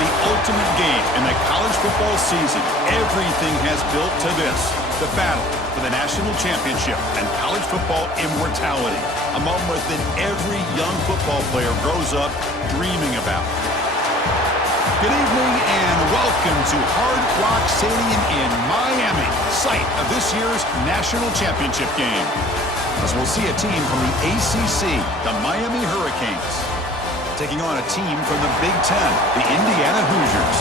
the ultimate game in the college football season. Everything has built to this, the battle for the national championship and college football immortality, a moment that every young football player grows up dreaming about. Good evening and welcome to Hard Rock Stadium in Miami, site of this year's national championship game. As we'll see a team from the ACC, the Miami Hurricanes, taking on a team from the Big Ten, the Indiana Hoosiers.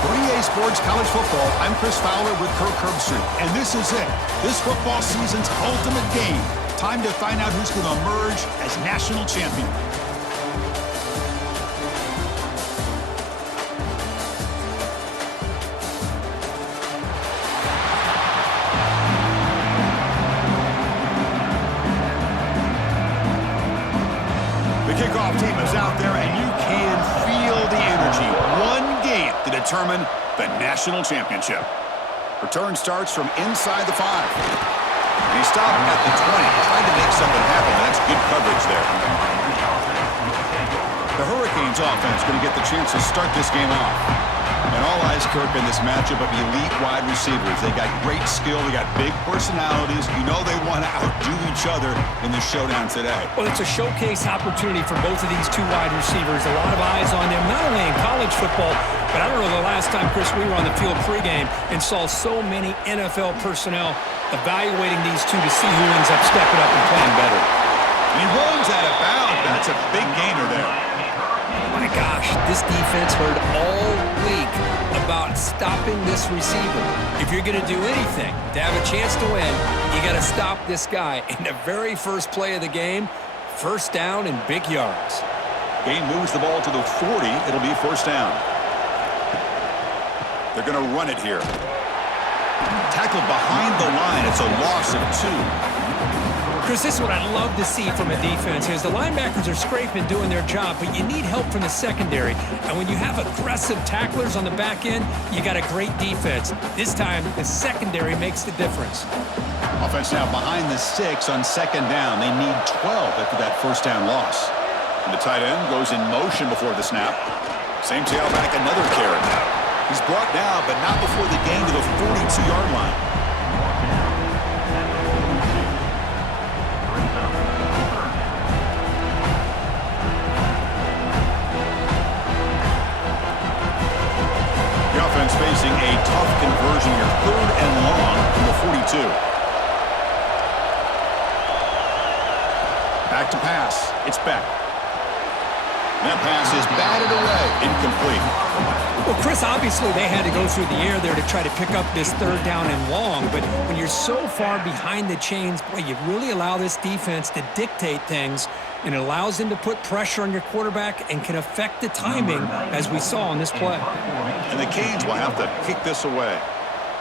For EA Sports College Football, I'm Chris Fowler with Curt, and this is it. This football season's ultimate game. Time to find out who's going to emerge as national champion. Kickoff team is out there, and you can feel the energy. One game to determine the national championship. Return starts from inside the 5. And he stopped at the 20, trying to make something happen. That's good coverage there. The Hurricanes offense going to get the chance to start this game off. And all eyes, Curt, in this matchup of elite wide receivers. They got great skill. They got big personalities. You know they want to outdo each other in the showdown today. Well, it's a showcase opportunity for both of these two wide receivers. A lot of eyes on them, not only in college football, but I don't know the last time, Chris, we were on the field pregame and saw so many NFL personnel evaluating these two to see who ends up stepping up and playing better. And he runs out of bounds. That's a big gainer there. My gosh, this defense heard all week about stopping this receiver. If you're going to do anything to have a chance to win, you got to stop this guy. In the very first play of the game, first down and big yards. Gain moves the ball to the 40. It'll be first down. They're going to run it here. Tackled behind the line. It's a loss of 2. Chris, this is what I'd love to see from a defense is the linebackers are scraping, doing their job, but you need help from the secondary. And when you have aggressive tacklers on the back end, you got a great defense. This time, the secondary makes the difference. Offense now behind the 6 on second down. They need 12 after that first down loss. And the tight end goes in motion before the snap. Same tailback, another carry. He's brought down, but not before the gain to the 42-yard line. Facing a tough conversion here, 3rd and long from the 42. Back to pass. It's Beck. That pass is batted away, incomplete. Well, Chris, obviously they had to go through the air there to try to pick up this 3rd down and long, but when you're so far behind the chains, boy, you really allow this defense to dictate things, and it allows them to put pressure on your quarterback and can affect the timing, as we saw on this play. And the Canes will have to kick this away.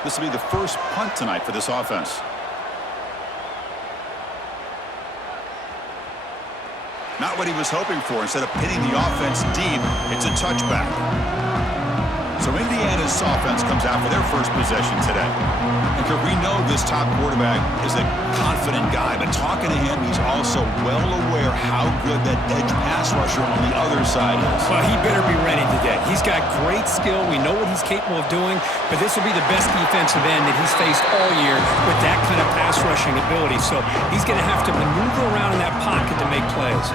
This will be the first punt tonight for this offense. Not what he was hoping for. Instead of pinning the offense deep, it's a touchback. So Indiana's offense comes out for their first possession today. And we know this top quarterback is a confident guy, but talking to him, he's also well aware how good that edge pass rusher on the other side is. Well, he better be ready today. He's got great skill. We know what he's capable of doing, but this will be the best defensive end that he's faced all year with that kind of pass rushing ability. So he's going to have to maneuver around in that pocket to make plays.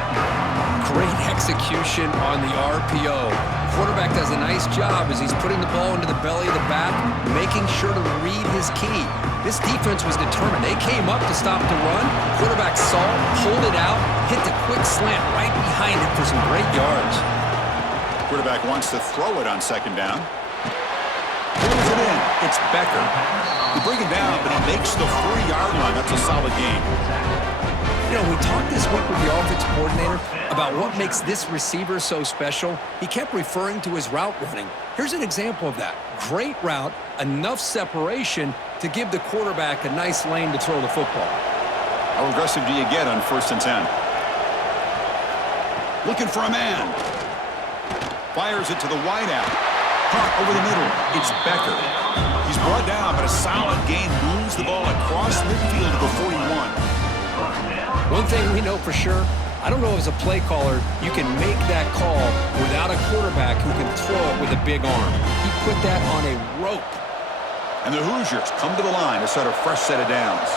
Great execution on the RPO. Quarterback does a nice job as he's putting the ball into the belly of the back, making sure to read his key. This defense was determined. They came up to stop the run. Quarterback saw it, pulled it out, hit the quick slant right behind it for some great yards. Quarterback wants to throw it on second down. Pulls it in. It's Becker. They bring it down, but he makes the 40-yard line. That's a solid game. You know, we talked this week with the offensive coordinator about what makes this receiver so special. He kept referring to his route running. Here's an example of that. Great route, enough separation to give the quarterback a nice lane to throw the football. How aggressive do you get on 1st and 10? Looking for a man. Fires it to the wideout. Caught over the middle. It's Becker. He's brought down, but a solid gain moves the ball across midfield to the 41. One thing we know for sure, I don't know as a play caller you can make that call without a quarterback who can throw it with a big arm. He put that on a rope. And the Hoosiers come to the line to start a fresh set of downs.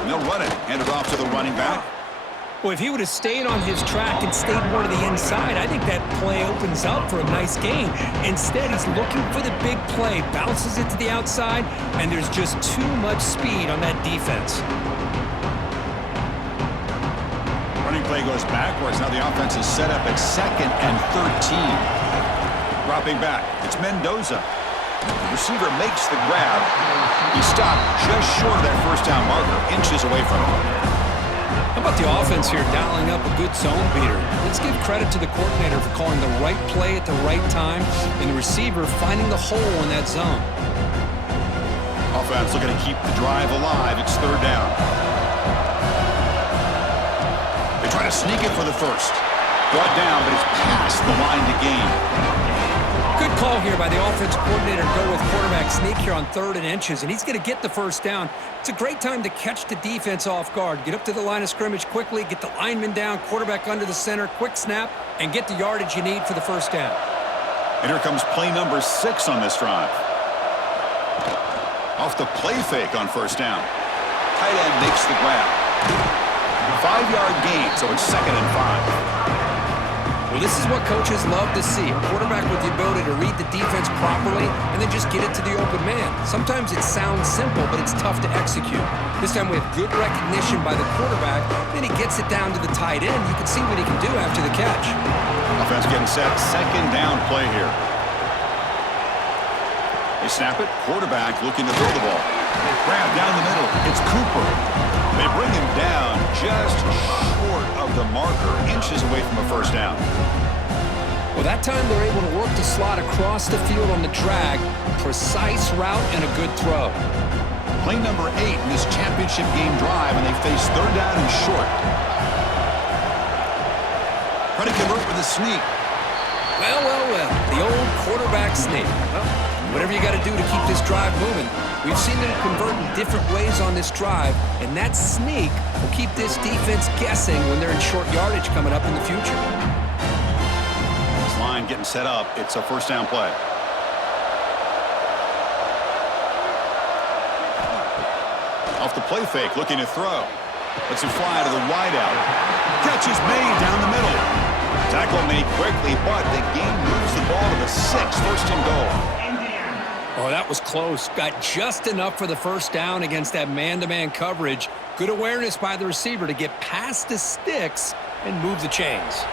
And they'll run it. Hand it off to the running back. Well, if he would have stayed on his track and stayed more to the inside, I think that play opens up for a nice gain. Instead, he's looking for the big play, bounces it to the outside, and there's just too much speed on that defense. Running play goes backwards. Now the offense is set up at 2nd and 13. Dropping back. It's Mendoza. The receiver makes the grab. He stopped just short of that first down marker, inches away from him. How about the offense here dialing up a good zone beater? Let's give credit to the coordinator for calling the right play at the right time and the receiver finding the hole in that zone. Offense looking to keep the drive alive. It's 3rd down. They try to sneak it for the first. Brought down, but it's past the line to gain. Good call here by the offense coordinator to go with quarterback sneak here on 3rd and inches, and he's going to get the first down. It's a great time to catch the defense off guard. Get up to the line of scrimmage quickly, get the lineman down, quarterback under the center, quick snap, and get the yardage you need for the first down. And here comes play number 6 on this drive. Off the play fake on first down. Tight end makes the grab. 5-yard gain, so it's 2nd and 5. Well, this is what coaches love to see. A quarterback with the ability to read the defense properly and then just get it to the open man. Sometimes it sounds simple, but it's tough to execute. This time we have good recognition by the quarterback. Then he gets it down to the tight end. You can see what he can do after the catch. Offense getting set. 2nd down play here. They snap it. Quarterback looking to throw the ball. Grab down the middle. It's Cooper. They bring him down just short of the marker, inches away from a first down. Well, that time they're able to work the slot across the field on the drag. Precise route and a good throw. Play number 8 in this championship game drive, and they face 3rd down and short. Try to convert with a sneak. Well, the old quarterback sneak. Well, whatever you got to do to keep this drive moving. We've seen them convert in different ways on this drive, and that sneak will keep this defense guessing when they're in short yardage coming up in the future. This line getting set up. It's a first down play. Off the play fake, looking to throw. Lets it fly to the wideout. Catch is made down the middle. Tackle made quickly, but the game moves the ball to the 6th, 1st and goal. Oh, that was close. Got just enough for the first down against that man-to-man coverage. Good awareness by the receiver to get past the sticks and move the chains.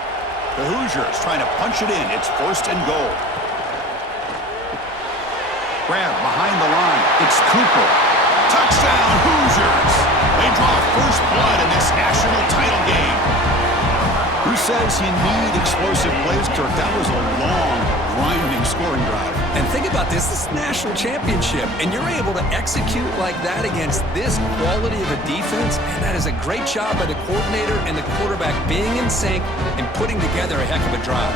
The Hoosiers trying to punch it in. It's 1st and goal. Grab behind the line. It's Cooper. Touchdown, Hoosiers! They draw first blood in this national title game. Who says you need explosive plays, Curt? That was a long, grinding scoring drive. And think about this is national championship, and you're able to execute like that against this quality of a defense, and that is a great job by the coordinator and the quarterback being in sync and putting together a heck of a drive.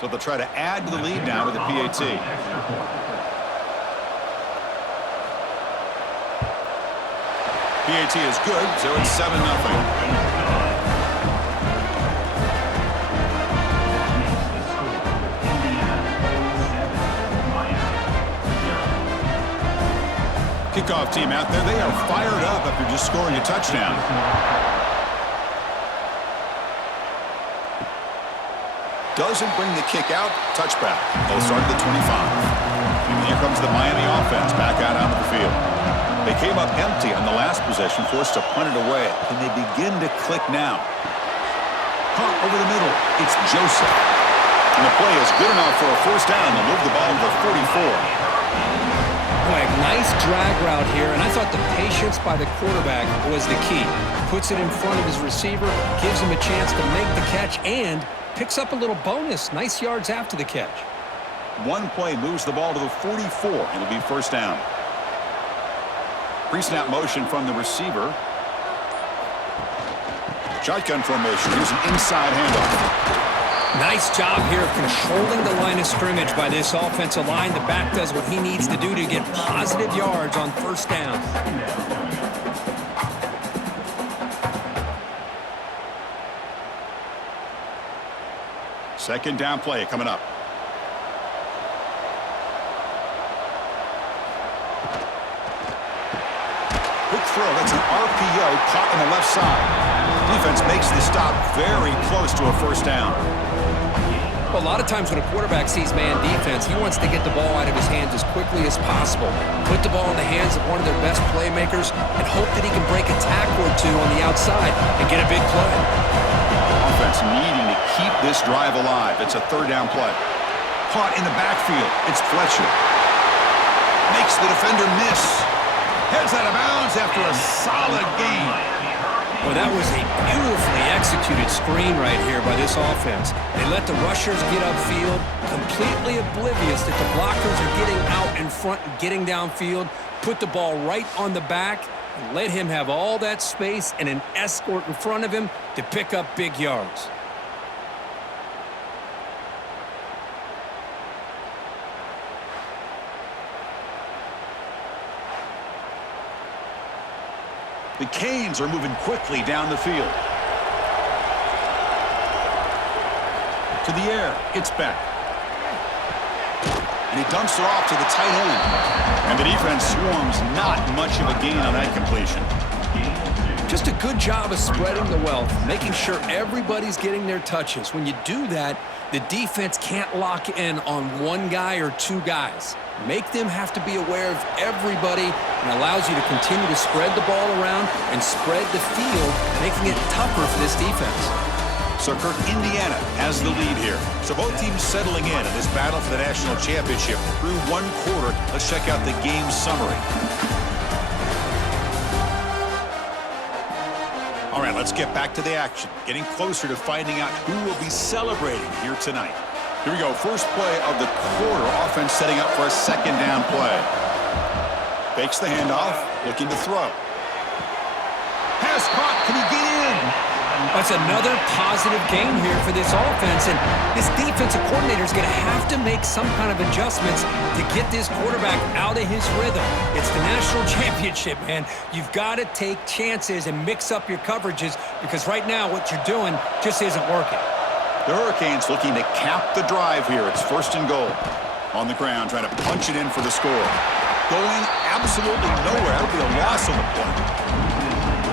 So they'll try to add to the lead now with the PAT. PAT is good, so it's 7-0. Kickoff team out there, they are fired up after just scoring a touchdown. Doesn't bring the kick out. Touchback. They'll start at the 25. And here comes the Miami offense back out onto the field. They came up empty on the last possession, forced to punt it away. Can they begin to click now? Punt over the middle. It's Joseph. And the play is good enough for a first down to move the ball to the 44. Boy, nice drag route here, and I thought the patience by the quarterback was the key. Puts it in front of his receiver, gives him a chance to make the catch, and picks up a little bonus. Nice yards after the catch. One play moves the ball to the 44, and it'll be first down. Pre-snap motion from the receiver. Shotgun formation. Here's an inside handoff. Nice job here of controlling the line of scrimmage by this offensive line. The back does what he needs to do to get positive yards on first down. Second down play coming up. Quick throw. That's an RPO caught on the left side. Defense makes the stop very close to a first down. Well, a lot of times when a quarterback sees man defense, he wants to get the ball out of his hands as quickly as possible. Put the ball in the hands of one of their best playmakers and hope that he can break a tackle or two on the outside and get a big play. Offense needing to keep this drive alive. It's a third down play. Caught in the backfield. It's Fletcher. Makes the defender miss. Heads out of bounds after a solid gain. Well, that was a beautifully executed screen right here by this offense. They let the rushers get upfield, completely oblivious that the blockers are getting out in front and getting downfield, put the ball right on the back, and let him have all that space and an escort in front of him to pick up big yards. The Canes are moving quickly down the field. To the air, it's Beck. And he dumps it off to the tight end. And the defense swarms, not much of a gain on that completion. Just a good job of spreading the wealth, making sure everybody's getting their touches. When you do that, the defense can't lock in on one guy or two guys. Make them have to be aware of everybody and allows you to continue to spread the ball around and spread the field, making it tougher for this defense. So, Curt, Indiana has the lead here. So both teams settling in this battle for the national championship through one quarter. Let's check out the game summary. All right, let's get back to the action. Getting closer to finding out who will be celebrating here tonight. Here we go. First play of the quarter. Offense setting up for a second down play. Fakes the handoff. Looking to throw. Pass caught. Can he get in? That's another positive game here for this offense. And this defensive coordinator is going to have to make some kind of adjustments to get this quarterback out of his rhythm. It's the national championship, man. You've got to take chances and mix up your coverages because right now what you're doing just isn't working. The Hurricanes looking to cap the drive here. It's first and goal. On the ground, trying to punch it in for the score. Going absolutely nowhere. That'll be a loss on the play.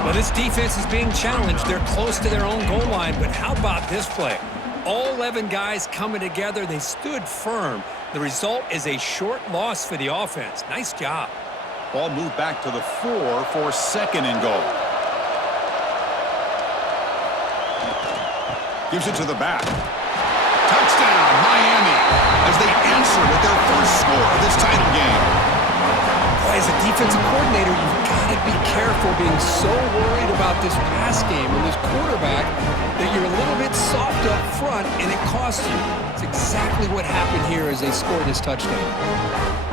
Well, this defense is being challenged. They're close to their own goal line, but how about this play? All 11 guys coming together. They stood firm. The result is a short loss for the offense. Nice job. Ball moved back to the 4 for second and goal. Gives it to the back. Touchdown, Miami, as they answer with their first score of this title game. Boy, as a defensive coordinator, you've got to be careful being so worried about this pass game and this quarterback that you're a little bit soft up front and it costs you. It's exactly what happened here as they scored this touchdown.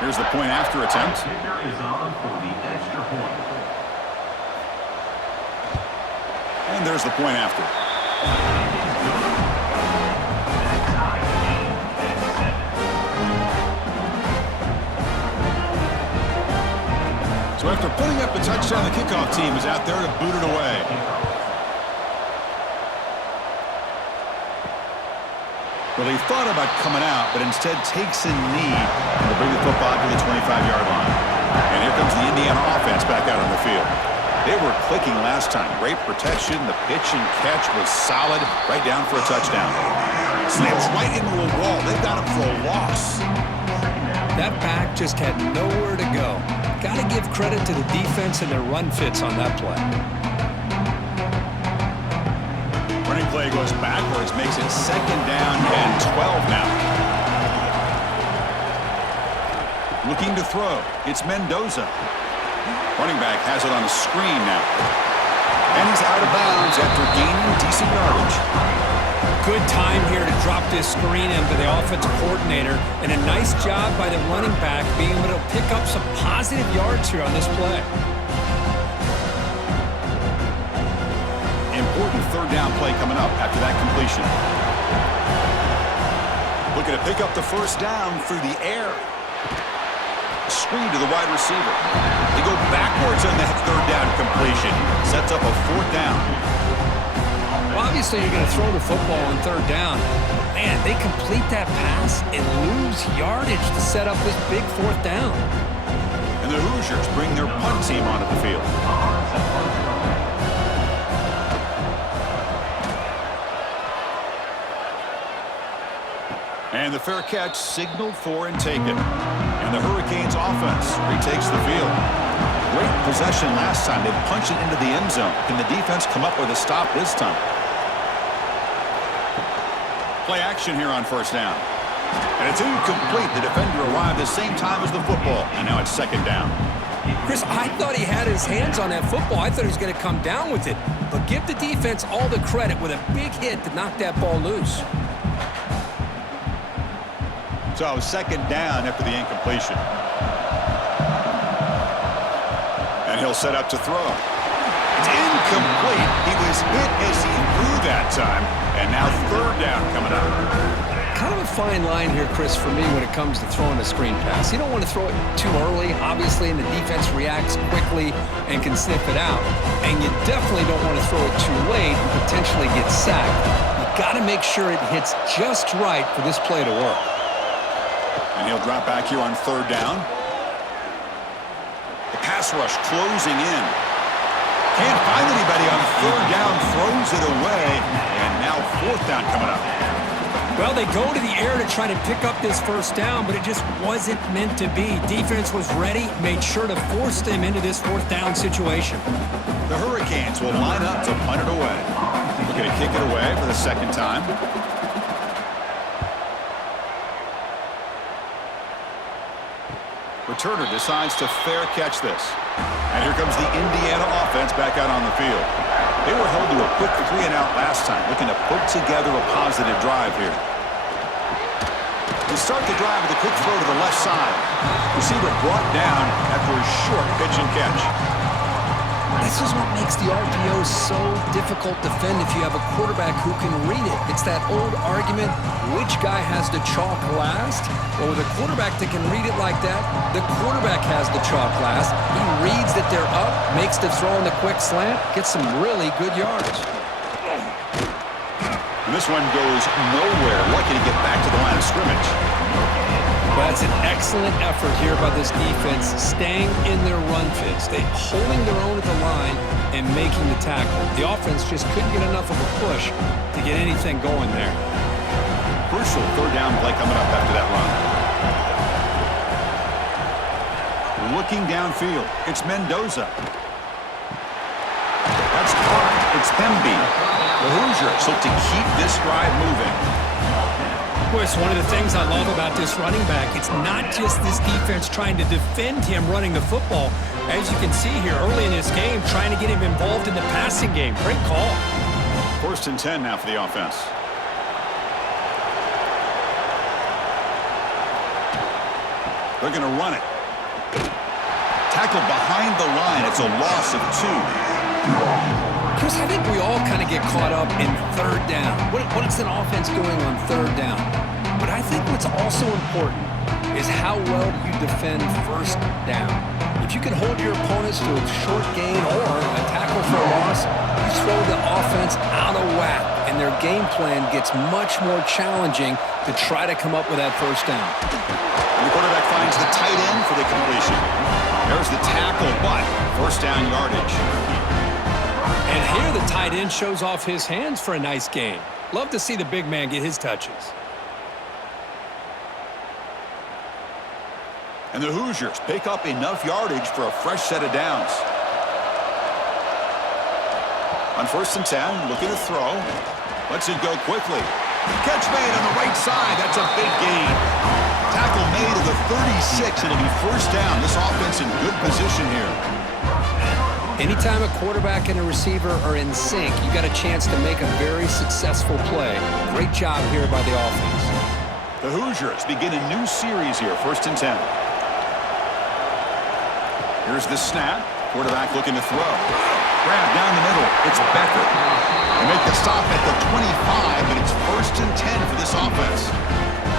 Here's the point after attempt. And there's the point after. So after putting up a touchdown, the kickoff team is out there to boot it away. Well, he thought about coming out, but instead takes a knee to bring the football to the 25-yard line. And here comes the Indiana offense back out on the field. They were clicking last time. Great protection. The pitch and catch was solid. Right down for a touchdown. Slams right into a wall. They've got him for a loss. That back just had nowhere to go. Got to give credit to the defense and their run fits on that play. Running play goes backwards, makes it second down and 12 now. Looking to throw. It's Mendoza. Running back has it on a screen now. And he's out of bounds after gaining decent yardage. Good time here to drop this screen in by the offensive coordinator, and a nice job by the running back being able to pick up some positive yards here on this play. Important third down play coming up after that completion. Looking to pick up the first down through the air. Screen to the wide receiver. They go backwards on that third down completion. Sets up a fourth down. Well, obviously, you're going to throw the football on third down. Man, they complete that pass and lose yardage to set up this big fourth down. And the Hoosiers bring their punt team onto the field. And the fair catch signaled for and taken. And the Hurricanes offense retakes the field. Great possession last time. They punched it into the end zone. Can the defense come up with a stop this time? Play action here on first down. And it's incomplete. The defender arrived the same time as the football. And now it's second down. Chris, I thought he had his hands on that football. I thought he was going to come down with it. But give the defense all the credit with a big hit to knock that ball loose. So second down after the incompletion. And he'll set up to throw. It's incomplete. He was hit as he threw that time. And now third down coming up. Kind of a fine line here, Chris, for me when it comes to throwing a screen pass. You don't want to throw it too early, obviously, and the defense reacts quickly and can sniff it out. And you definitely don't want to throw it too late and potentially get sacked. You got to make sure it hits just right for this play to work. And he'll drop back here on third down. The pass rush closing in. Can't find anybody on third down, throws it away. And now fourth down coming up. Well, they go to the air to try to pick up this first down, but it just wasn't meant to be. Defense was ready, made sure to force them into this fourth down situation. The Hurricanes will line up to punt it away. Looking to kick it away for the second time. Returner decides to fair catch this. And here comes the Indiana offense back out on the field. They were held to a quick 3-and-out last time, looking to put together a positive drive here. They start the drive with a quick throw to the left side. Receiver brought down after a short pitch and catch. This is what makes the RPO so difficult to defend if you have a quarterback who can read it. It's that old argument, which guy has the chalk last? Well, with a quarterback that can read it like that, the quarterback has the chalk last. He reads that they're up, makes the throw on the quick slant, gets some really good yards. And this one goes nowhere. Lucky to get back to the line of scrimmage. That's an excellent effort here by this defense, staying in their run fits. They holding their own at the line and making the tackle. The offense just couldn't get enough of a push to get anything going there. Crucial third down play coming up after that run. Looking downfield, it's Mendoza. That's caught. It's Hemby. The Hoosiers look to keep this drive moving. It's one of the things I love about this running back. It's not just this defense trying to defend him running the football. As you can see here early in this game, trying to get him involved in the passing game. Great call. First and 10 now for the offense. They're going to run it. Tackled behind the line. It's a loss of 2. Chris, I think we all kind of get caught up in third down. What is an offense doing on third down? But I think what's also important is how well you defend first down. If you can hold your opponents to a short gain or a tackle for a loss, you throw the offense out of whack, and their game plan gets much more challenging to try to come up with that first down. And the quarterback finds the tight end for the completion. There's the tackle, but first down yardage. And here the tight end shows off his hands for a nice gain. Love to see the big man get his touches. And the Hoosiers pick up enough yardage for a fresh set of downs. On first and 10, looking to throw. Lets it go quickly. Catch made on the right side. That's a big gain. Tackle made to the 36. It'll be first down. This offense in good position here. Anytime a quarterback and a receiver are in sync, you got a chance to make a very successful play. Great job here by the offense. The Hoosiers begin a new series here, 1st and 10. Here's the snap. Quarterback looking to throw. Grab down the middle. It's Becker. They make the stop at the 25, but it's 1st and 10 for this offense.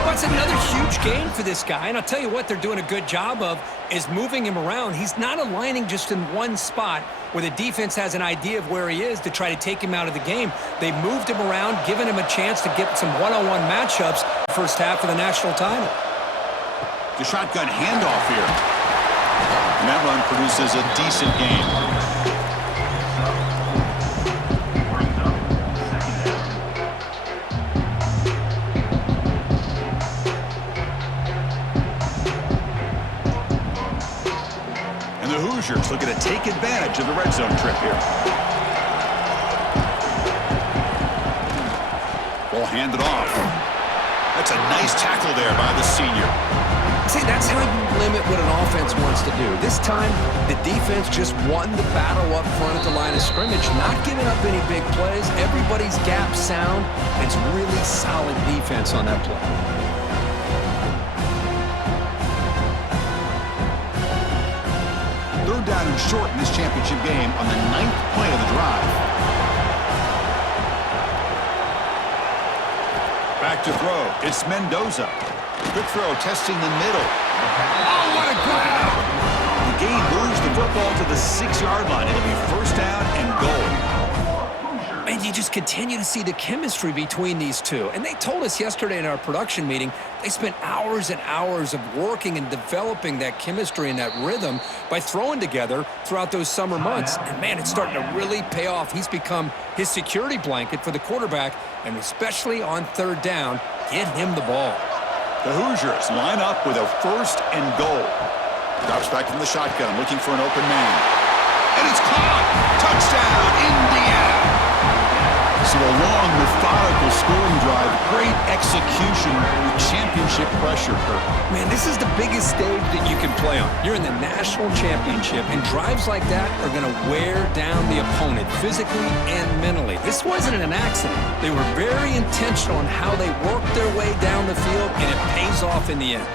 Well, it's another huge gain for this guy, and I'll tell you what they're doing a good job of is moving him around. He's not aligning just in one spot where the defense has an idea of where he is to try to take him out of the game. They moved him around, giving him a chance to get some one-on-one matchups first half of the national title. The shotgun handoff here. And that run produces a decent gain. Hoosiers looking to take advantage of the red zone trip here. Ball handed off. That's a nice tackle there by the senior. See, that's how you limit what an offense wants to do. This time, the defense just won the battle up front at the line of scrimmage, not giving up any big plays. Everybody's gap sound. It's really solid defense on that play. 3rd down and short in this championship game on the 9th play of the drive. Back to throw. It's Mendoza. Good throw, testing the middle. Oh, what a grab! The gain moves the football to the 6-yard line. It'll be 1st down and goal. And you just continue to see the chemistry between these two. And they told us yesterday in our production meeting, they spent hours and hours of working and developing that chemistry and that rhythm by throwing together throughout those summer months. And, man, it's starting to really pay off. He's become his security blanket for the quarterback, and especially on 3rd down, get him the ball. The Hoosiers line up with a 1st and goal. Drops back from the shotgun, looking for an open man. And it's caught! Touchdown, Indiana! So a long, methodical scoring drive, great execution with championship pressure, Curt. Man, this is the biggest stage that you can play on. You're in the national championship, and drives like that are going to wear down the opponent physically and mentally. This wasn't an accident. They were very intentional on how they worked their way down the field, and it pays off in the end.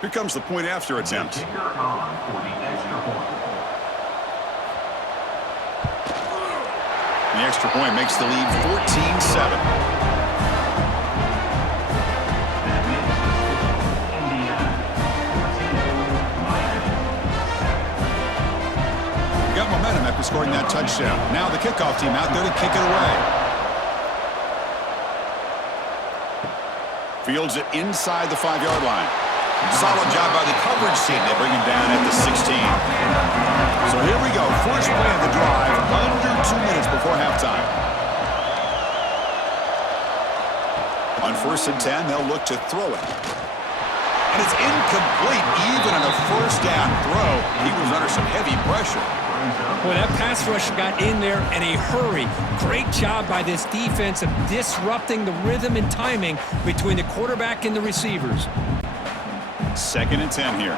Here comes the point after attempt. The extra point makes the lead 14-7. Got momentum after scoring that touchdown. Now the kickoff team out there to kick it away. Fields it inside the 5-yard line. Solid job by the coverage team. They bring him down at the 16. So here we go. First play of the drive, under 2 minutes before halftime. On 1st and 10, they'll look to throw it. And it's incomplete, even on a 1st down throw. He was under some heavy pressure. Boy, that pass rush got in there in a hurry. Great job by this defense of disrupting the rhythm and timing between the quarterback and the receivers. 2nd and 10 here.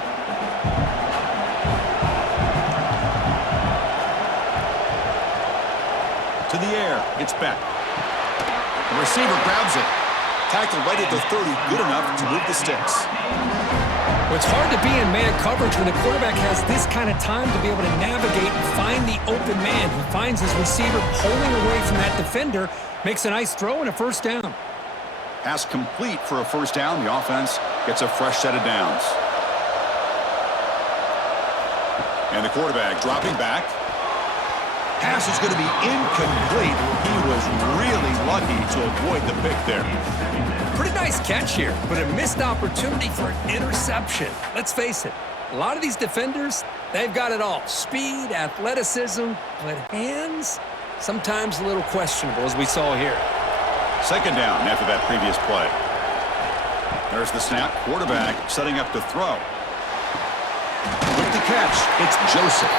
To the air, it's Beck. The receiver grabs it. Tackled right at the 30, good enough to move the sticks. Well, it's hard to be in man coverage when the quarterback has this kind of time to be able to navigate and find the open man. He finds his receiver pulling away from that defender, makes a nice throw and a 1st down. Pass complete for a 1st down. The offense gets a fresh set of downs. And the quarterback dropping back. Pass is going to be incomplete. He was really lucky to avoid the pick there. Pretty nice catch here, but a missed opportunity for an interception. Let's face it, a lot of these defenders, they've got it all. Speed, athleticism, but hands, sometimes a little questionable, as we saw here. 2nd down after that previous play. There's the snap. Quarterback setting up to throw. Quick the catch. It's Joseph.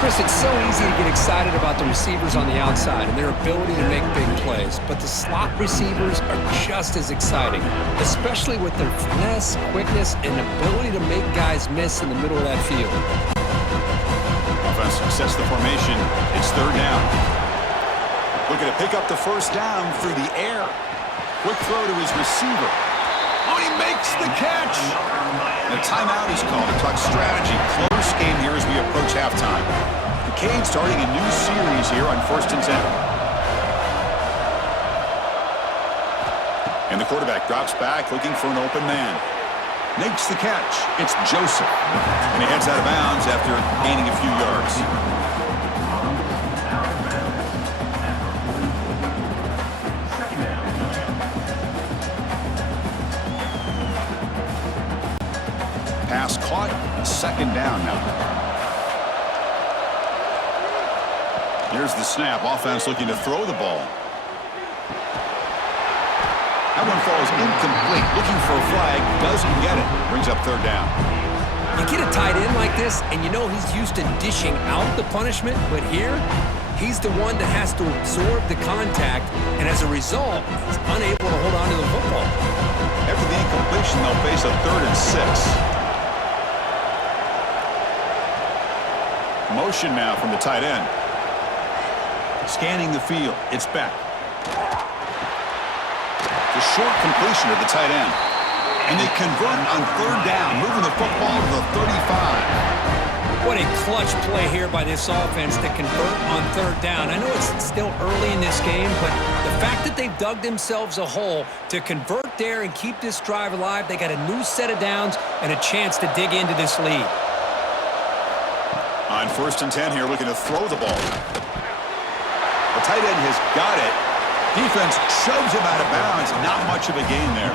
Chris, it's so easy to get excited about the receivers on the outside and their ability to make big plays, but the slot receivers are just as exciting, especially with their finesse, quickness, and ability to make guys miss in the middle of that field. Offense sets the formation. It's third down. Looking to pick up the first down through the air. Quick throw to his receiver. Oh, he makes the catch. The timeout is called to talk strategy. Close game here as we approach halftime. The Canes starting a new series here on 1st and 10. And the quarterback drops back looking for an open man. Makes the catch. It's Joseph. And he heads out of bounds after gaining a few yards. Pass caught, second down now. Here's the snap. Offense looking to throw the ball. That one falls incomplete. Looking for a flag, doesn't get it. Brings up third down. You get a tight end like this, and you know he's used to dishing out the punishment, but here, he's the one that has to absorb the contact, and as a result, he's unable to hold on to the football. After the incompletion, they'll face a 3rd and 6. Motion now from the tight end. Scanning the field. It's Beck. The short completion of the tight end. And they convert on third down, moving the football to the 35. What a clutch play here by this offense to convert on third down. I know it's still early in this game, but the fact that they've dug themselves a hole to convert there and keep this drive alive, they got a new set of downs and a chance to dig into this lead. On 1st and 10 here, looking to throw the ball. The tight end has got it. Defense shoves him out of bounds. Not much of a gain there.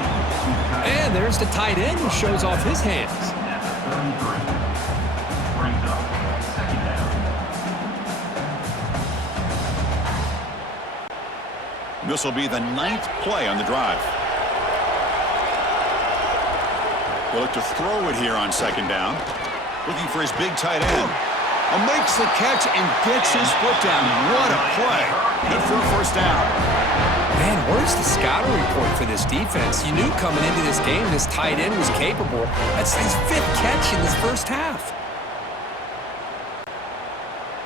And there's the tight end who shows off his hands. This will be the 9th play on the drive. He'll look to throw it here on second down. Looking for his big tight end. Makes the catch and gets his foot down. What a play. Good for a first down. Man, where's the scouting report for this defense? You knew coming into this game this tight end was capable. That's his 5th catch in this first half.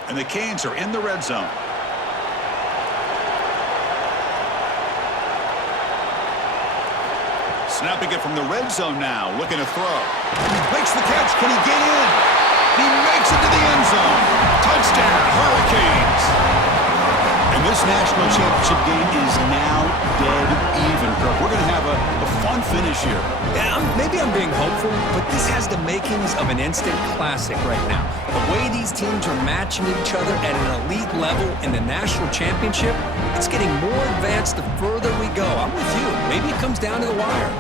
And the Canes are in the red zone. Snapping it from the red zone now. Looking to throw. Makes the catch. Can he get in? He makes it to the end zone. Touchdown, Hurricanes. And this national championship game is now dead even, Curt. We're going to have a fun finish here. Yeah, maybe I'm being hopeful, but this has the makings of an instant classic right now. The way these teams are matching each other at an elite level in the national championship, it's getting more advanced the further we go. I'm with you. Maybe it comes down to the wire.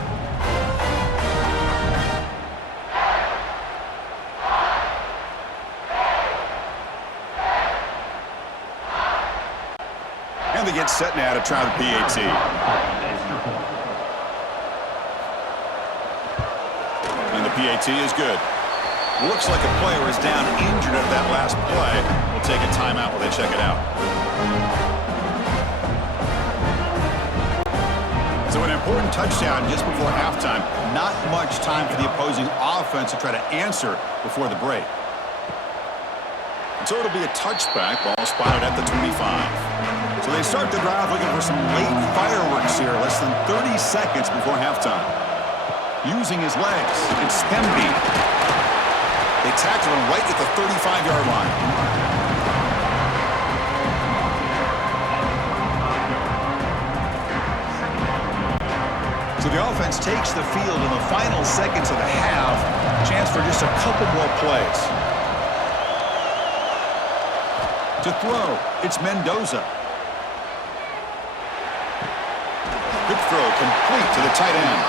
They get set now to try the PAT. And the PAT is good. Looks like a player is down injured at that last play. We'll take a timeout while they check it out. So an important touchdown just before halftime. Not much time for the opposing offense to try to answer before the break. So it'll be a touchback. Ball spotted at the 25. So they start the drive looking for some late fireworks here, less than 30 seconds before halftime. Using his legs, it's Hemby. They tackle him right at the 35-yard line. So the offense takes the field in the final seconds of the half. Chance for just a couple more plays. To throw, it's Mendoza. Quick throw complete to the tight end.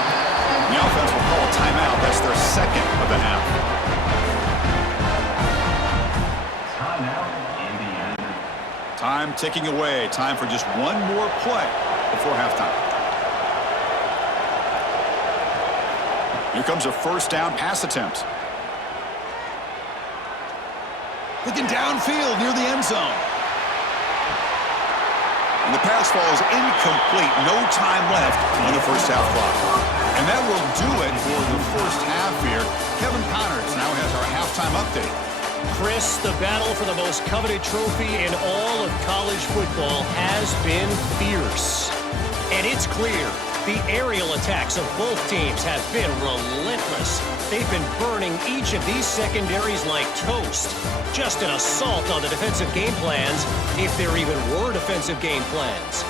The offense will call a timeout. That's their 2nd of the half. Timeout, Indiana. Time ticking away. Time for just one more play before halftime. Here comes a first down pass attempt. Looking downfield near the end zone. And the pass falls incomplete. No time left on the first half clock. And that will do it for the first half here. Kevin Connors now has our halftime update. Chris, the battle for the most coveted trophy in all of college football has been fierce. And it's clear the aerial attacks of both teams have been relentless. They've been burning each of these secondaries like toast. Just an assault on the defensive game plans, if there even were defensive game plans.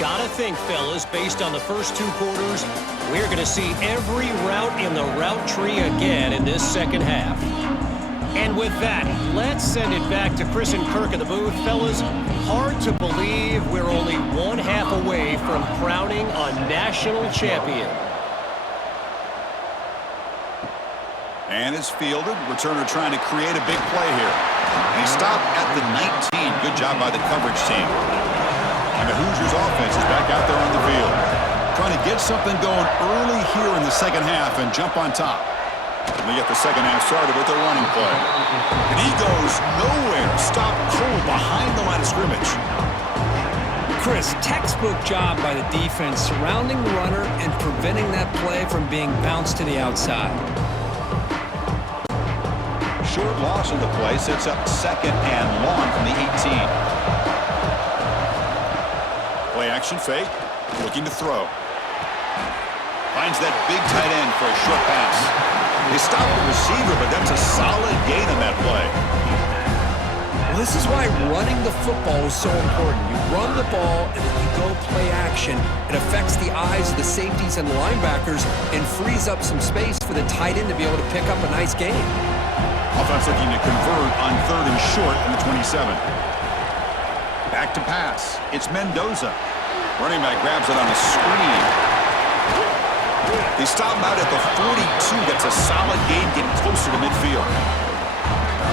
Gotta think, fellas, based on the first two quarters, we're going to see every route in the route tree again in this second half. And with that, let's send it back to Chris and Kirk in the booth. Fellas, hard to believe we're only one half away from crowning a national champion. And it's fielded. Returner trying to create a big play here. And he stopped at the 19. Good job by the coverage team. And the Hoosiers offense is back out there on the field. Trying to get something going early here in the second half and jump on top. And they get the second half started with a running play. And he goes nowhere. Stopped cold behind the line of scrimmage. Chris, textbook job by the defense surrounding the runner and preventing that play from being bounced to the outside. Short loss of the play sets up second and long from the 18. Play action fake. Looking to throw. Finds that big tight end for a short pass. They stop the receiver, but that's a solid gain on that play. Well, this is why running the football is so important. You run the ball, and then you go play action. It affects the eyes of the safeties and the linebackers and frees up some space for the tight end to be able to pick up a nice gain. Offense looking to convert on third and short in the 27. Back to pass. It's Mendoza. Running back grabs it on the screen. They stop him out at the 42. That's a solid gain getting closer to midfield.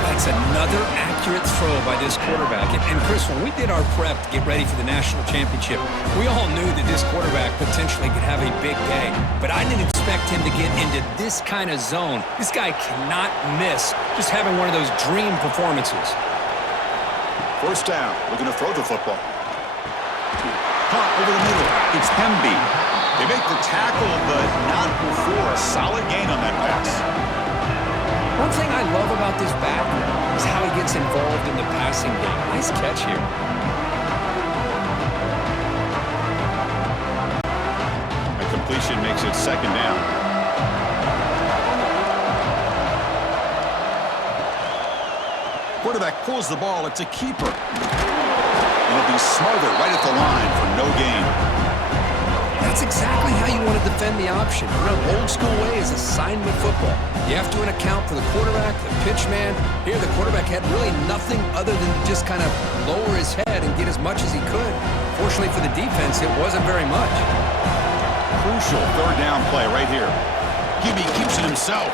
That's another accurate throw by this quarterback. And Chris, when we did our prep to get ready for the national championship, we all knew that this quarterback potentially could have a big day. But I didn't expect him to get into this kind of zone. This guy cannot miss just having one of those dream performances. First down, looking to throw the football. Caught over the middle. It's Hemby. They make the tackle, but not before. A solid gain on that pass. One thing I love about this back is how he gets involved in the passing game. Nice catch here. A completion makes it second down. Quarterback pulls the ball. It's a keeper. It'll be smothered right at the line for no gain. That's exactly how you want to defend the option. You know, old school way is assignment football. You have to account for the quarterback, the pitch man. Here, the quarterback had really nothing other than just kind of lower his head and get as much as he could. Fortunately for the defense, it wasn't very much. Crucial third down play right here. Gibby keeps it himself.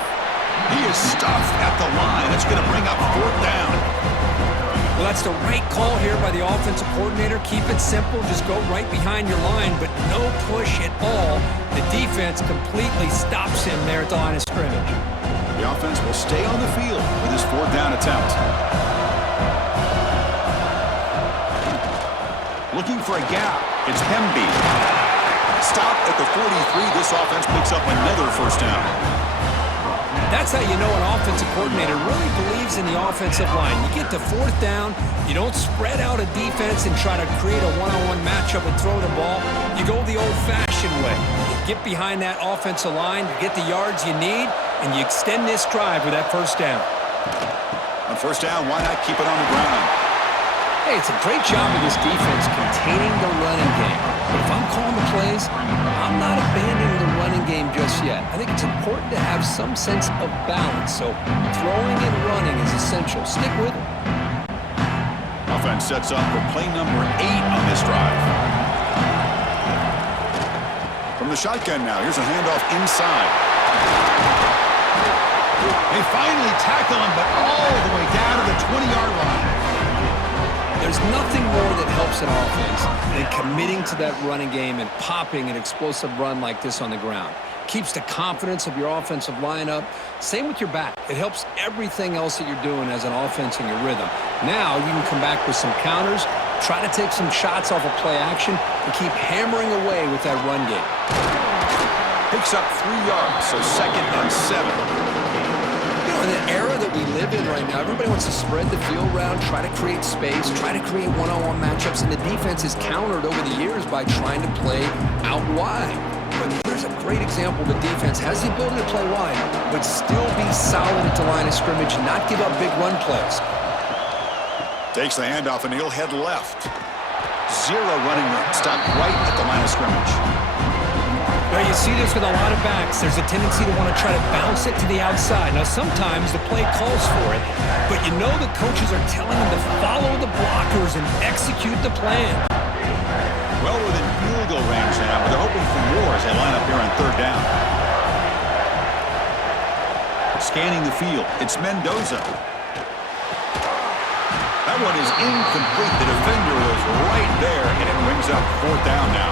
He is stuffed at the line. It's going to bring up fourth down. Well, that's the right call here by the offensive coordinator. Keep it simple. Just go right behind your line, but no push at all. The defense completely stops him there at the line of scrimmage. The offense will stay on the field for this fourth down attempt. Looking for a gap. It's Hemby. Stopped at the 43. This offense picks up another first down. That's how you know an offensive coordinator really believes in the offensive line. You get to fourth down, you don't spread out a defense and try to create a one-on-one matchup and throw the ball. You go the old-fashioned way. You get behind that offensive line, you get the yards you need, and you extend this drive with that first down. On first down, why not keep it on the ground? Hey, it's a great job of this defense containing the running game. But if I'm calling the plays, I'm not abandoning the running game just yet. I think it's important to have some sense of balance. So throwing and running is essential. Stick with it. Offense sets up for play number 8 on this drive. From the shotgun now, here's a handoff inside. They finally tackle him, but all the way down to the 20-yard line. There's nothing more that helps an offense than committing to that running game and popping an explosive run like this on the ground. keeps the confidence of your offensive line up. Same with your back. It helps everything else that you're doing as an offense in your rhythm. Now you can come back with some counters, try to take some shots off of play action, and keep hammering away with that run game. Picks up 3 yards, so 2nd and 7. You know, in the era that we live in right now, everybody wants to spread the field around, try to create space, try to create one-on-one matchups, and the defense is countered over the years by trying to play out wide. But there's a great example. The defense has the ability to play wide, but still be solid at the line of scrimmage and not give up big run plays. Takes the handoff, and he'll head left. 0 running room. Stopped right at the line of scrimmage. Well, you see this with a lot of backs. There's a tendency to want to try to bounce it to the outside. Now, sometimes the play calls for it, but you know the coaches are telling them to follow the blockers and execute the plan. Well within field goal range now, but they're hoping for more as they line up here on 3rd down. Scanning the field, it's Mendoza. That one is incomplete. The defender was right there, and it brings up 4th down now.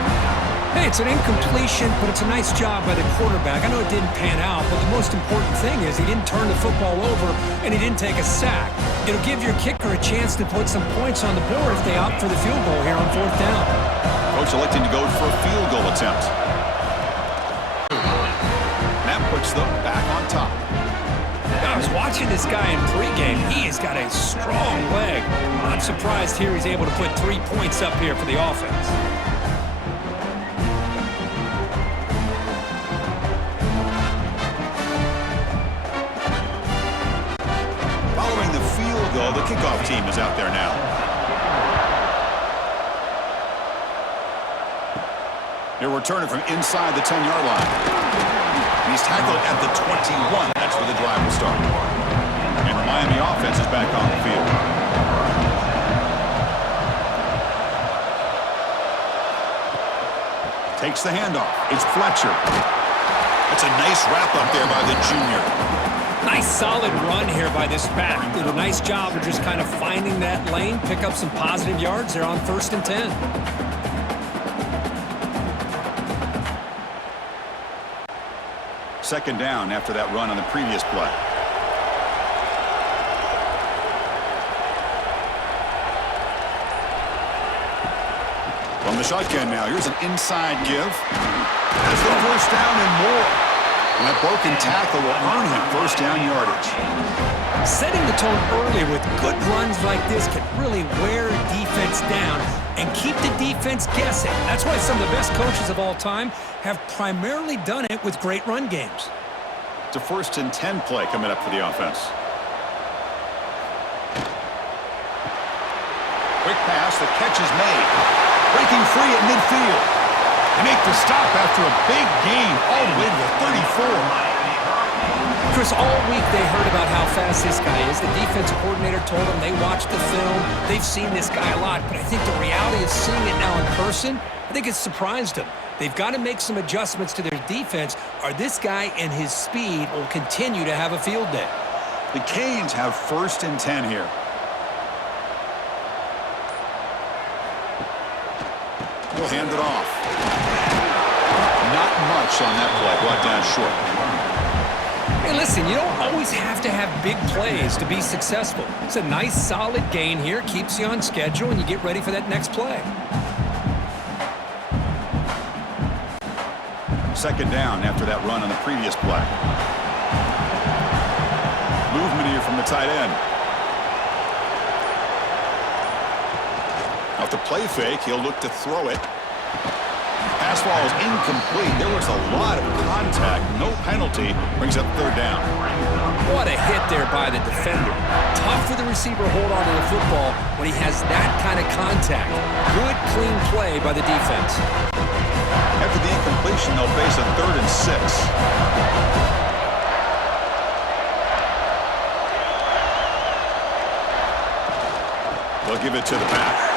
Hey, it's an incompletion, but it's a nice job by the quarterback. I know it didn't pan out, but the most important thing is he didn't turn the football over and he didn't take a sack. It'll give your kicker a chance to put some points on the board if they opt for the field goal here on 4th down. Coach electing to go for a field goal attempt. That puts them back on top. I was watching this guy in pregame. He has got a strong leg. I'm not surprised here he's able to put 3 points up here for the offense. Following the field goal, the kickoff team is out there now. They're returning from inside the 10-yard line. He's tackled at the 21. That's where the drive will start. And the Miami offense is back on the field. Takes the handoff. It's Fletcher. That's a nice wrap up there by the junior. Nice solid run here by this back. Did a nice job of just kind of finding that lane, pick up some positive yards there on 1st and 10. Second down after that run on the previous play. From the shotgun now, here's an inside give. That's the 1st down and more. And that broken tackle will earn him 1st down yardage. Setting the tone early with good runs like this can really wear defense down and keep the defense guessing. That's why some of the best coaches of all time have primarily done it with great run games. It's a 1st and 10 play coming up for the offense. Quick pass, the catch is made. Breaking free at midfield. They make the stop after a big gain all the way to the 34. Chris, all week they heard about how fast this guy is. The defensive coordinator told them they watched the film. They've seen this guy a lot, but I think the reality of seeing it now in person, I think it's surprised them. They've got to make some adjustments to their defense, or this guy and his speed will continue to have a field day. The Canes have 1st and 10 here. We'll hand it off. Not much on that play, brought down short. Hey, listen, you don't always have to have big plays to be successful. It's a nice, solid gain here, keeps you on schedule, and you get ready for that next play. Second down after that run on the previous play. Movement here from the tight end. Off the play fake, he'll look to throw it. Pass ball is incomplete. There was a lot of contact. No penalty. Brings up 3rd down. What a hit there by the defender. Tough for the receiver to hold on to the football when he has that kind of contact. Good, clean play by the defense. After the incompletion, they'll face a 3rd and 6. They'll give it to the back.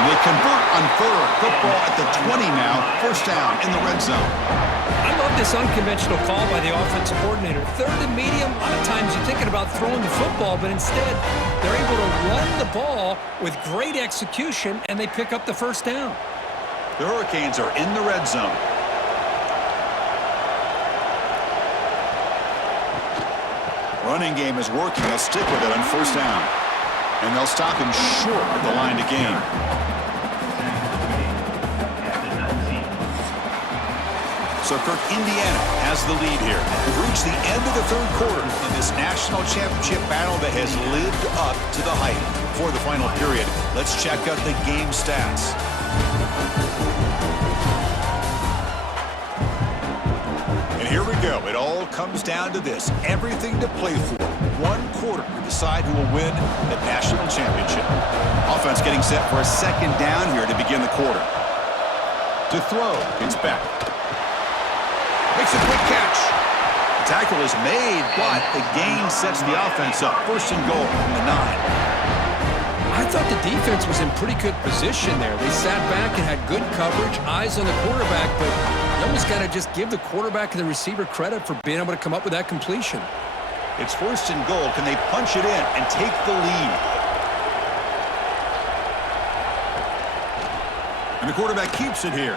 And they convert on 3rd. Football at the 20 now. 1st down in the red zone. I love this unconventional call by the offensive coordinator. 3rd and medium, a lot of times you're thinking about throwing the football, but instead they're able to run the ball with great execution, and they pick up the 1st down. The Hurricanes are in the red zone. Running game is working. They'll stick with it on first down. And they'll stop him short at the line to gain. So, Curt, Indiana has the lead here. We've reached the end of the third quarter in this national championship battle that has lived up to the hype. For the final period, let's check out the game stats. And here we go. It all comes down to this. Everything to play for. One quarter to decide who will win the national championship. Offense getting set for a second down here to begin the quarter. To throw, it's Beck. Makes a quick catch. The tackle is made, but the gain sets the offense up. First and goal from the 9. I thought the defense was in pretty good position there. They sat back and had good coverage, eyes on the quarterback, but you almost got to just give the quarterback and the receiver credit for being able to come up with that completion. It's first and goal. Can they punch it in and take the lead? And the quarterback keeps it here.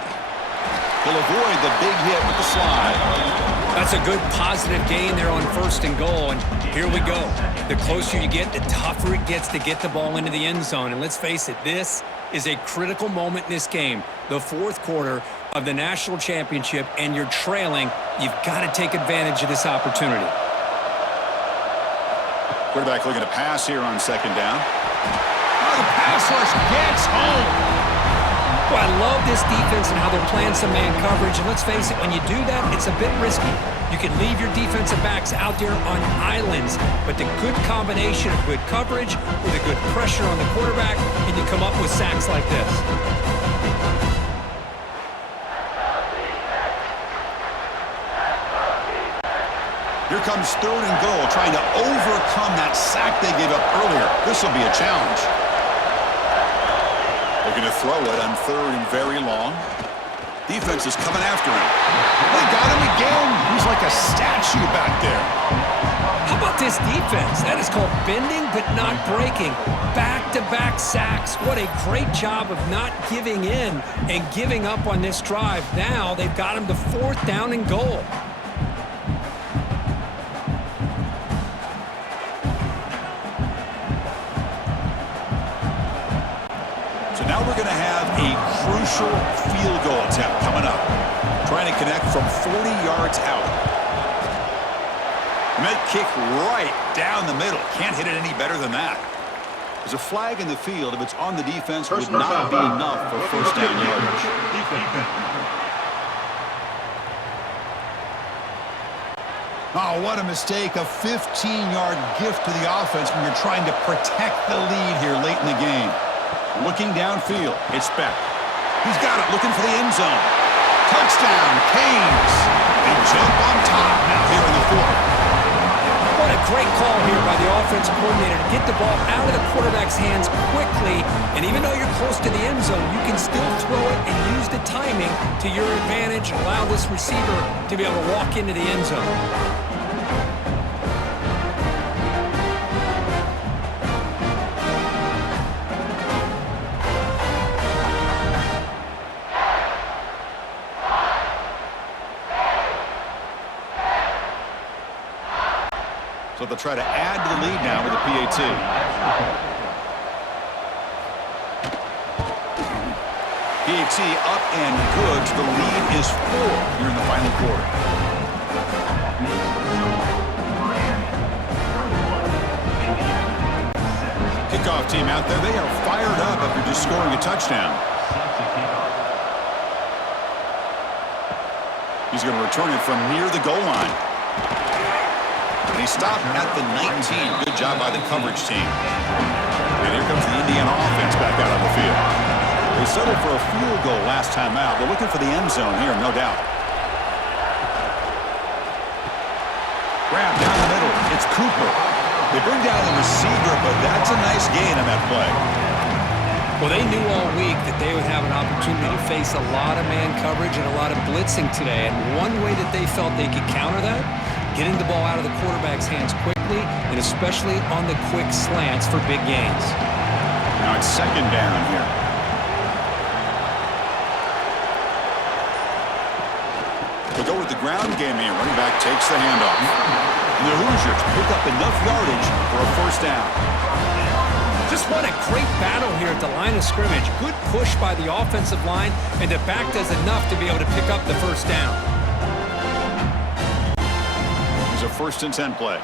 He'll avoid the big hit with the slide. That's a good positive gain there on first and goal, and here we go. The closer you get, the tougher it gets to get the ball into the end zone. And let's face it, this is a critical moment in this game. The fourth quarter of the national championship, and you're trailing. You've got to take advantage of this opportunity. Quarterback looking to pass here on second down. Oh, the pass rush gets home. Well, I love this defense and how they're playing some man coverage. And let's face it, when you do that, it's a bit risky. You can leave your defensive backs out there on islands, but the good combination of good coverage with a good pressure on the quarterback, and you come up with sacks like this. Here comes third and goal, trying to overcome that sack they gave up earlier. This will be a challenge. Looking to throw it on third and very long. Defense is coming after him. They got him again. He's like a statue back there. How about this defense? That is called bending but not breaking. Back-to-back sacks. What a great job of not giving in and giving up on this drive. Now they've got him to fourth down and goal. Now we're going to have a crucial field goal attempt coming up. Trying to connect from 40 yards out. And that kick right down the middle. Can't hit it any better than that. There's a flag in the field. If it's on the defense, would not be enough for first down yardage. Oh, what a mistake. A 15-yard gift to the offense when you're trying to protect the lead here late in the game. Looking downfield, it's Beck. He's got it, looking for the end zone. Touchdown, Canes. They jump on top now here in the fourth. What a great call here by the offensive coordinator to get the ball out of the quarterback's hands quickly. And even though you're close to the end zone, you can still throw it and use the timing to your advantage. Allow this receiver to be able to walk into the end zone. So they'll try to add to the lead now with a PAT. PAT up and good. The lead is 4 here in the final quarter. Kickoff team out there. They are fired up after just scoring a touchdown. He's going to return it from near the goal line. He stopped at the 19. Good job by the coverage team. And here comes the Indiana offense back out on the field. They settled for a field goal last time out. They're looking for the end zone here, no doubt. Grab down the middle. It's Cooper. They bring down the receiver, but that's a nice gain on that play. Well, they knew all week that they would have an opportunity to face a lot of man coverage and a lot of blitzing today. And one way that they felt they could counter that, getting the ball out of the quarterback's hands quickly, and especially on the quick slants for big gains. Now it's second down here. We'll go with the ground game here. Running back takes the handoff. And the Hoosiers pick up enough yardage for a first down. Just what a great battle here at the line of scrimmage. Good push by the offensive line, and the back does enough to be able to pick up the first down. Here's a 1st and 10 play.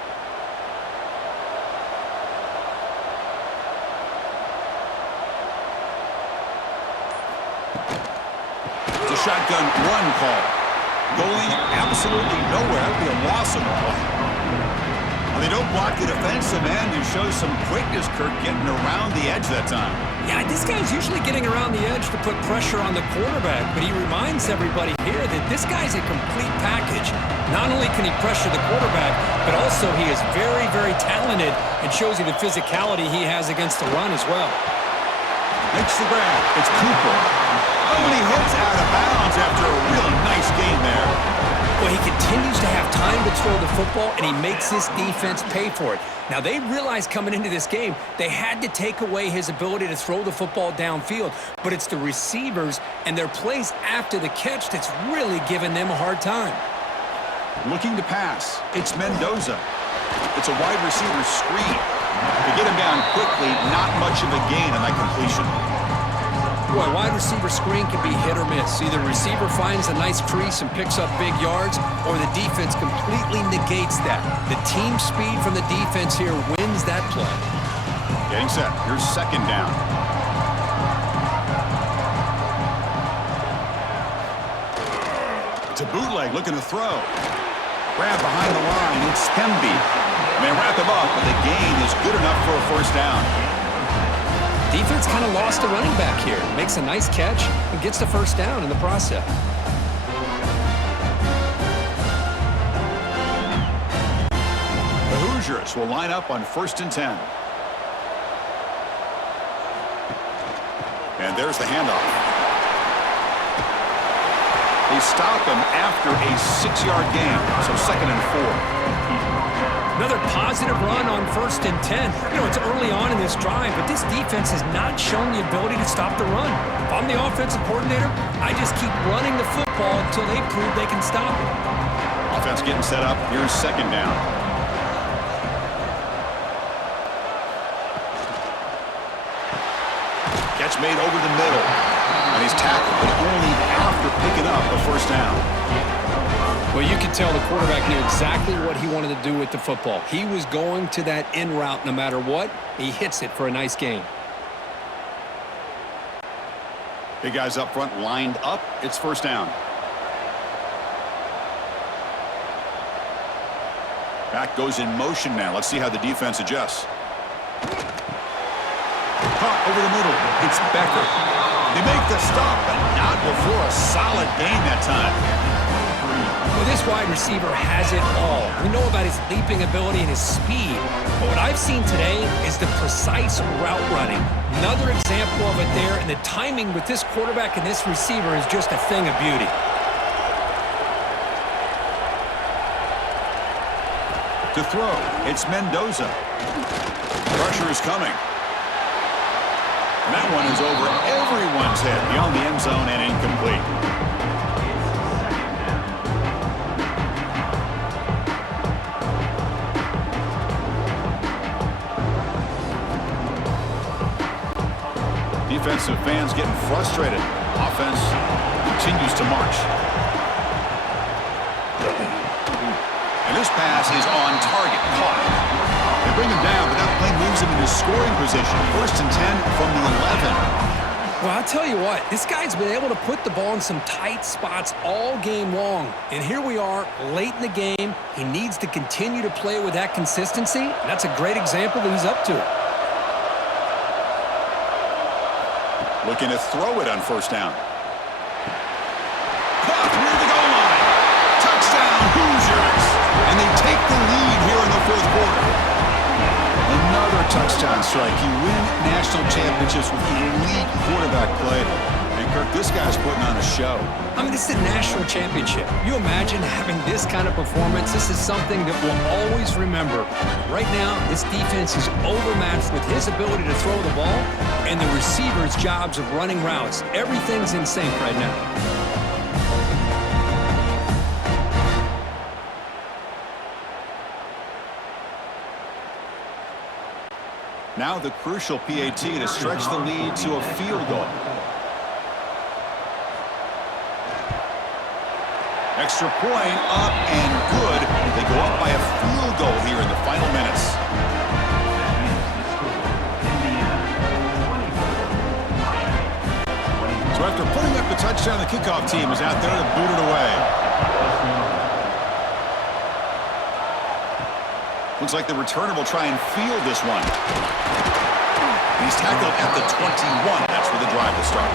It's a shotgun run call. Going absolutely nowhere. It'll be a loss of the play. Well, they don't block the defensive end, who shows some quickness, Curt, getting around the edge that time. Yeah, this guy's usually getting around the edge to put pressure on the quarterback, but he reminds everybody here that this guy's a complete package. Not only can he pressure the quarterback, but also he is very, very talented and shows you the physicality he has against the run as well. Makes the grab. It's Cooper. Oh, and he hits out of bounds after a real nice game there. Well, he continues to have time to throw the football, and he makes this defense pay for it. Now, they realized coming into this game they had to take away his ability to throw the football downfield, but it's the receivers and their plays after the catch that's really giving them a hard time. Looking to pass. It's Mendoza. It's a wide receiver screen. To get him down quickly, not much of a gain on that completion. Boy, wide receiver screen can be hit or miss. Either receiver finds a nice crease and picks up big yards, or the defense completely negates that. The team speed from the defense here wins that play. Getting set. Here's 2nd down. It's a bootleg looking to throw. Grab behind the line. It's Hemby. They wrap him up, but the gain is good enough for a first down. Defense kind of lost a running back here. Makes a nice catch and gets the first down in the process. The Hoosiers will line up on 1st and 10. And there's the handoff. They stop him after a 6-yard gain, so 2nd and 4. Another positive run on 1st and 10. You know, it's early on in this drive, but this defense has not shown the ability to stop the run. If I'm the offensive coordinator, I just keep running the football until they prove they can stop it. Offense getting set up. Here's 2nd down. Catch made over the middle. And he's tackled, but only after picking up a first down. Well, you could tell the quarterback knew exactly what he wanted to do with the football. He was going to that in route no matter what. He hits it for a nice gain. Big guys up front lined up. It's first down. Back goes in motion now. Let's see how the defense adjusts. Caught over the middle. It's Becker. They make the stop, but not before a solid gain that time. Well, this wide receiver has it all. We know about his leaping ability and his speed, but what I've seen today is the precise route running. Another example of it there, and the timing with this quarterback and this receiver is just a thing of beauty. To throw, it's Mendoza. Pressure is coming. And that one is over everyone's head, beyond the end zone and incomplete. Defensive fans getting frustrated. Offense continues to march. And this pass is on target. Caught. They bring him down, but that play moves him into scoring position. 1st and 10 from the 11. Well, I'll tell you what, this guy's been able to put the ball in some tight spots all game long. And here we are, late in the game. He needs to continue to play with that consistency. And that's a great example that he's up to it. Looking to throw it on 1st down. Caught near the goal line. Touchdown, Hoosiers. And they take the lead here in the 4th quarter. Another touchdown strike. You win national championships with elite quarterback play. And Curt, this guy's putting on a show. I mean, this is a national championship. You imagine having this kind of performance? This is something that we'll always remember. Right now, this defense is overmatched with his ability to throw the ball and the receivers' jobs of running routes. Everything's in sync right now. Now the crucial PAT to stretch the lead to a field goal. Extra point up and good. They go up by a field goal here in the final minutes. So after putting up the touchdown, the kickoff team is out there to boot it away. Looks like the returner will try and field this one. He's tackled at the 21. That's where the drive will start.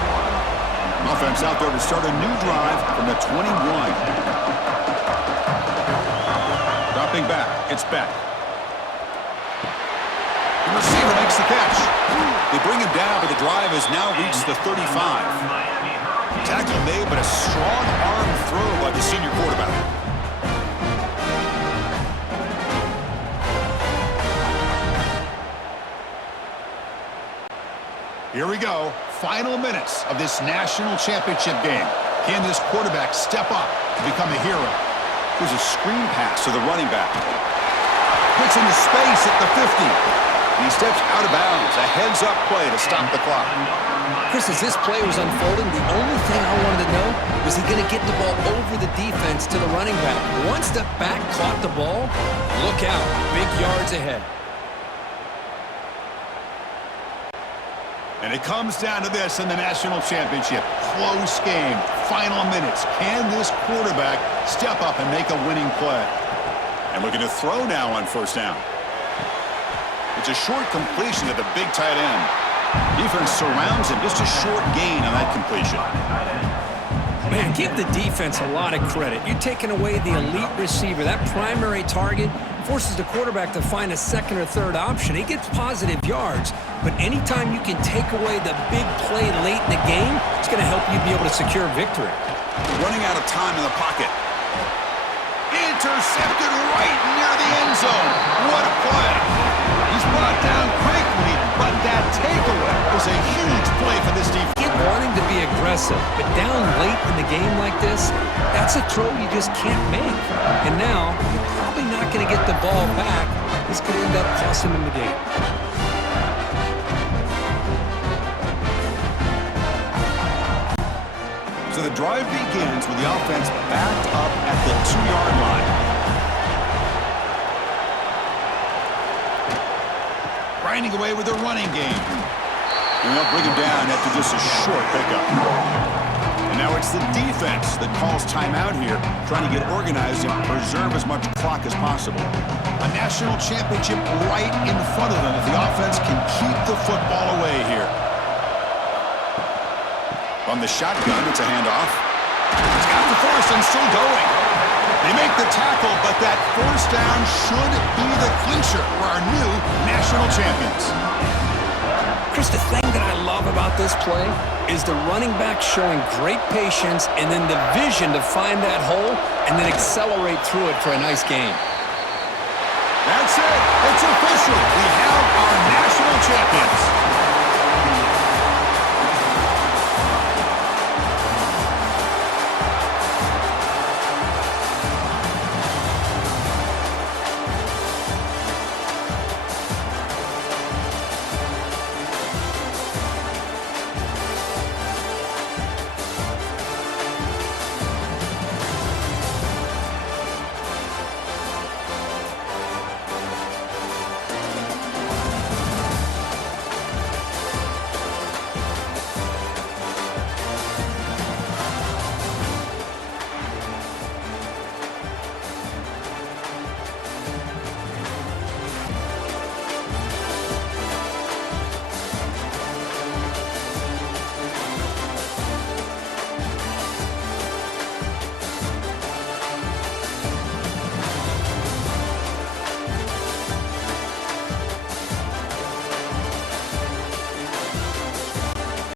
Offense out there to start a new drive from the 21. Dropping back, it's Beck. The receiver makes the catch. They bring him down, but the drive has now reached the 35. Tackle made, but a strong arm throw by the senior quarterback. Here we go. Final minutes of this national championship game. Can this quarterback step up to become a hero? Here's a screen pass to the running back. Gets into space at the 50. He steps out of bounds. A heads-up play to stop the clock. Chris, as this play was unfolding, the only thing I wanted to know was he going to get the ball over the defense to the running back. One step back, caught the ball. Look out. Big yards ahead. And it comes down to this in the national championship. Close game. Final minutes. Can this quarterback step up and make a winning play? And looking to throw now on first down. It's a short completion at the big tight end. Defense surrounds him. Just a short gain on that completion. Man, give the defense a lot of credit. You're taking away the elite receiver. That primary target forces the quarterback to find a second or third option. He gets positive yards, but anytime you can take away the big play late in the game, it's going to help you be able to secure victory. Running out of time in the pocket. Intercepted right near the end zone. What a play. He's brought down quickly, but that takeaway was a huge play for this defense. Wanting to be aggressive, but down late in the game like this, that's a throw you just can't make. And now, you're probably not going to get the ball back. This could end up costing him the game. So the drive begins with the offense backed up at the 2-yard line. Grinding away with the running game. And they'll bring him down after just a short pickup. And now it's the defense that calls timeout here, trying to get organized and preserve as much clock as possible. A national championship right in front of them if the offense can keep the football away here. From the shotgun, it's a handoff. He's got the force and still going. They make the tackle, but that first down should be the clincher for our new national champions. Chris, the thing that I love about this play is the running back showing great patience and then the vision to find that hole and then accelerate through it for a nice gain.